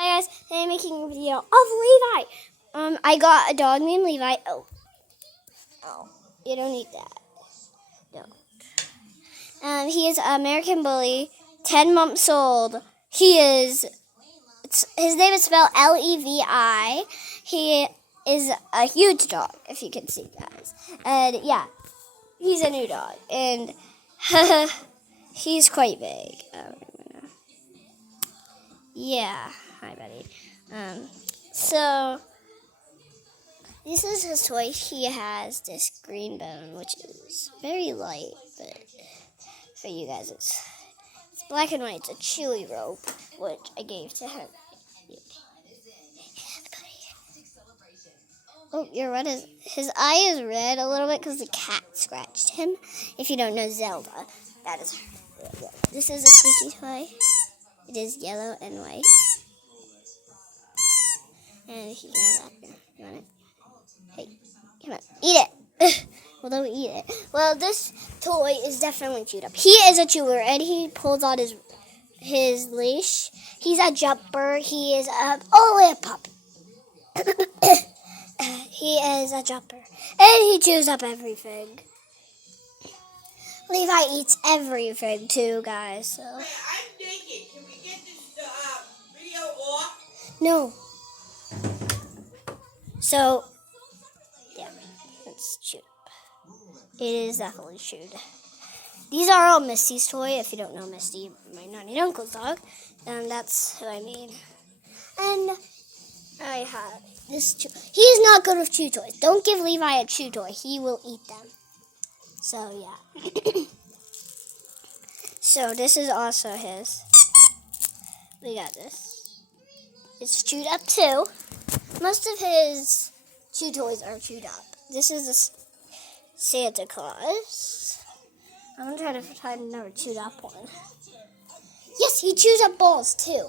Hi guys, today I'm making a video of Levi. I got a dog named Levi. Oh, you don't need that. No. He is an American Bully, 10 months old. His name is spelled Levi. He is a huge dog, if you can see, guys. And yeah, he's a new dog, and he's quite big. Yeah, hi buddy. So this is his toy. He has this green bone, which is very light, but for you guys, it's black and white. It's a chewy rope, which I gave to him. Oh, you're red. His eye is red a little bit because the cat scratched him. If you don't know Zelda, that is her. This is a squeaky toy. It is yellow and white. And you know that. You want it? Hey, come on. Eat it. Well, don't eat it. Well, this toy is definitely chewed up. He is a chewer, and he pulls on his leash. He's a jumper. He is a puppy. He is a jumper. And he chews up everything. Levi eats everything, too, guys. So. Hey, I'm naked. Can we get this video off? No. So, yeah, it's chewed. It is definitely chewed. These are all Misty's toy. If you don't know Misty, my nanny and uncle's dog, that's who I mean. And I have this chew. He is not good with chew toys. Don't give Levi a chew toy. He will eat them. So, yeah. So, this is also his. We got this. It's chewed up, too. Most of his chew toys are chewed up. This is a Santa Claus. I'm going to try to find another chewed up one. Yes, he chews up balls, too.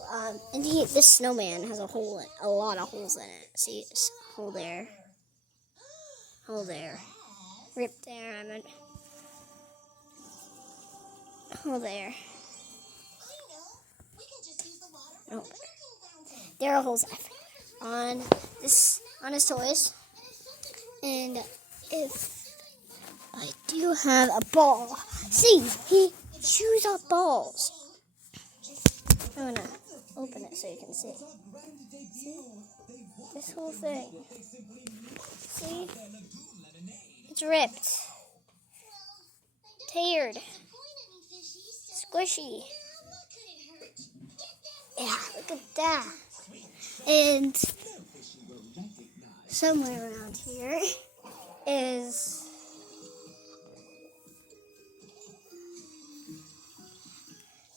And this snowman has a lot of holes in it. See, it's hole there. Hole there. Rip there, I meant. Hole there. Nope. There are holes everywhere on his toys. And if I do have a ball, see, he chews up balls. I'm gonna open it so you can see. See? This whole thing. See? It's ripped. Teared. Squishy. Yeah, look at that. And somewhere around here is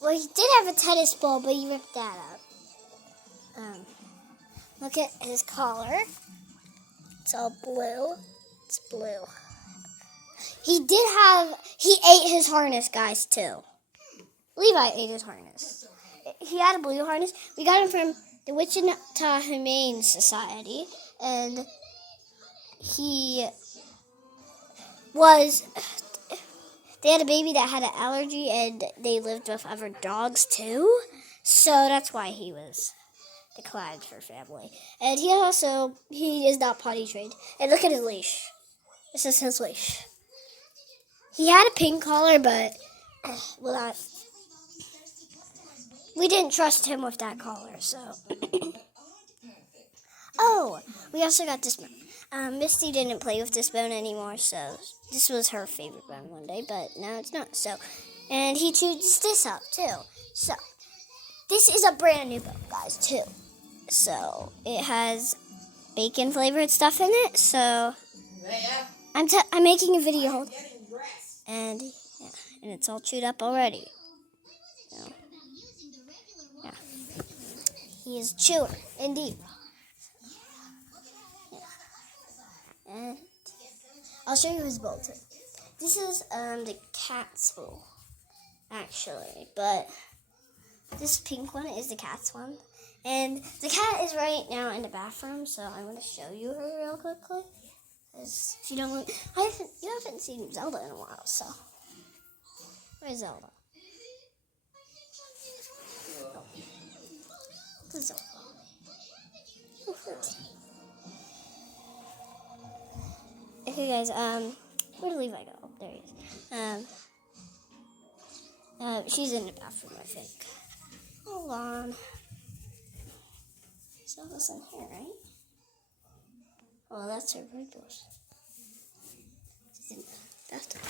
well, he did have a tennis ball, but he ripped that up. Look at his collar. It's all blue. It's blue. He ate his harness, guys, too. Levi ate his harness. He had a blue harness. We got him from the Wichita Humane Society, and they had a baby that had an allergy, and they lived with other dogs too, so that's why he was declined for family. And he is not potty trained. And look at his leash. This is his leash. He had a pink collar, but we didn't trust him with that collar, so. Oh, we also got this bone. Misty didn't play with this bone anymore, so this was her favorite bone one day, but now it's not. So, and he chews this up too. So, this is a brand new bone, guys, too. So, it has bacon flavored stuff in it. So, I'm making a video, and it's all chewed up already. So, yeah. He is a chewer, indeed. And I'll show you his bowl too. This is the cat's bowl, actually, but this pink one is the cat's one. And the cat is right now in the bathroom, so I'm going to show you her real quickly. Because if you haven't seen Zelda in a while, so. Where's Zelda? Oh. Where's Zelda? Okay, guys. Where did Levi go? Oh, there he is. She's in the bathroom, I think. Hold on. So this in here, right? Oh, that's her purpose. She's in the bathtub.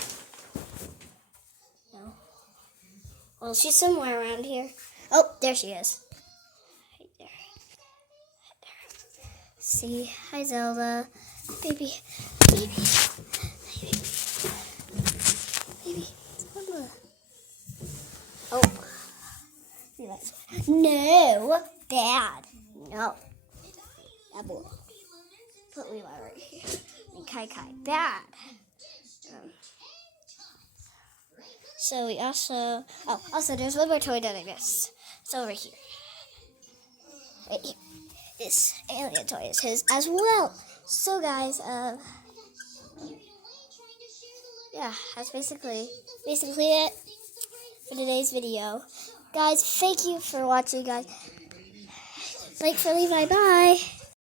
No. Well, she's somewhere around here. Oh, there she is. Right there. Right there. See, hi Zelda, baby, baby, baby, Zelda. Oh, no, bad, no, bad boy. Put Levi right here. And Kai, bad. So we also, there's one more toy that I missed. It's over here. Right here. This alien toy is his as well. So guys, yeah, that's basically it for today's video. Guys, thank you for watching, guys. Like for Levi, bye.